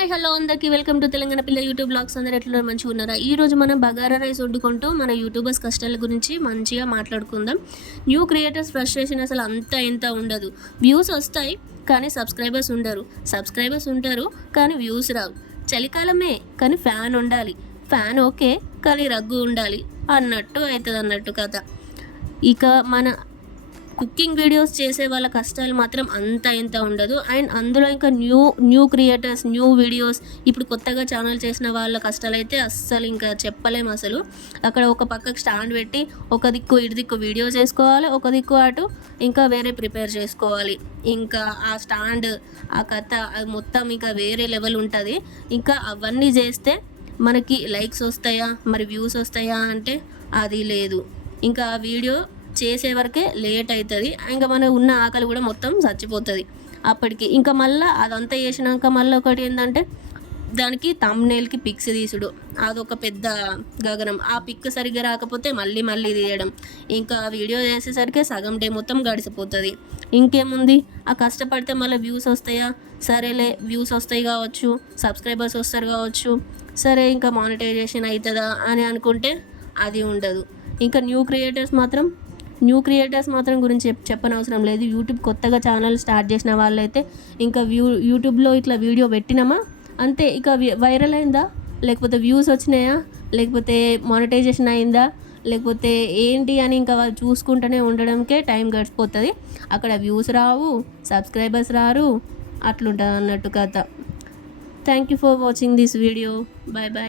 Hi hello అందరికీ welcome to Telangana పిల్ల YouTube blogs. అందరూ ఎట్లా మంచిగా ఉన్నారా? ఈరోజు మనం బగారా రైస్ వండుకుంటూ మన యూట్యూబర్స్ కష్టాల గురించి మంచిగా మాట్లాడుకుందాం. న్యూ క్రియేటర్స్ ఫ్రస్ట్రేషన్ అసలు అంత ఇంత ఉండదు. వ్యూస్ వస్తాయి కానీ సబ్స్క్రైబర్స్ ఉండరు, సబ్స్క్రైబర్స్ ఉంటారు కానీ వ్యూస్ రావు. చలికాలమే కానీ ఫ్యాన్ ఉండాలి, ఫ్యాన్ ఓకే కానీ రగ్గు ఉండాలి అన్నట్టు అవుతుంది అన్నట్టు కథ. ఇక మన కుకింగ్ వీడియోస్ చేసే వాళ్ళ కష్టాలు మాత్రం అంత ఇంత ఉండదు. అండ్ అందులో ఇంకా న్యూ క్రియేటర్స్, న్యూ వీడియోస్, ఇప్పుడు కొత్తగా ఛానల్ చేసిన వాళ్ళ కష్టాలు అయితే అస్సలు ఇంకా చెప్పలేము. అసలు అక్కడ ఒక పక్కకు స్టాండ్ పెట్టి ఒక దిక్కు ఇటు దిక్కు వీడియో చేసుకోవాలి, ఒక దిక్కు అటు ఇంకా వేరే ప్రిపేర్ చేసుకోవాలి. ఇంకా ఆ స్టాండ్, ఆ కథ మొత్తం ఇంకా వేరే లెవెల్ ఉంటుంది. ఇంకా అవన్నీ చేస్తే మనకి లైక్స్ వస్తాయా, మరి వ్యూస్ వస్తాయా అంటే అది లేదు. ఇంకా ఆ వీడియో చేసే వరకే లేట్ అవుతుంది. ఇంకా మనకు ఉన్న ఆకలి కూడా మొత్తం చచ్చిపోతుంది అప్పటికి. ఇంకా మళ్ళీ అదంతా చేసినాక మళ్ళీ ఒకటి ఏంటంటే దానికి థంబ్నెయిల్కి పిక్స్ తీసుడు, అదొక పెద్ద గగనం. ఆ పిక్ సరిగ్గా రాకపోతే మళ్ళీ తీయడం, ఇంకా వీడియో చేసేసరికి సగం డే మొత్తం గడిచిపోతుంది. ఇంకేముంది, ఆ కష్టపడితే మళ్ళీ వ్యూస్ వస్తాయా, సరేలే వ్యూస్ వస్తాయి కావచ్చు, సబ్స్క్రైబర్స్ వస్తారు కావచ్చు, సరే ఇంకా మానిటైజేషన్ అవుతుందా అని అనుకుంటే అది ఉండదు. ఇంకా న్యూ క్రియేటర్స్ మాత్రం గురించి చెప్పనవసరం లేదు. యూట్యూబ్ కొత్తగా ఛానల్ స్టార్ట్ చేసిన వాళ్ళైతే ఇంకా యూట్యూబ్లో ఇట్లా వీడియో పెట్టినామా అంతే, ఇక వైరల్ అయిందా, లేకపోతే వ్యూస్ వచ్చినాయా, లేకపోతే మానిటైజేషన్ అయిందా, లేకపోతే ఏంటి అని ఇంకా వాళ్ళు చూసుకుంటూనే ఉండడంకే టైం గడిచిపోతుంది. అక్కడ వ్యూస్ రావు, సబ్స్క్రైబర్స్ రారు, అట్లుంటుంది అన్నట్టు కథ. Thank you for watching this video. Bye bye.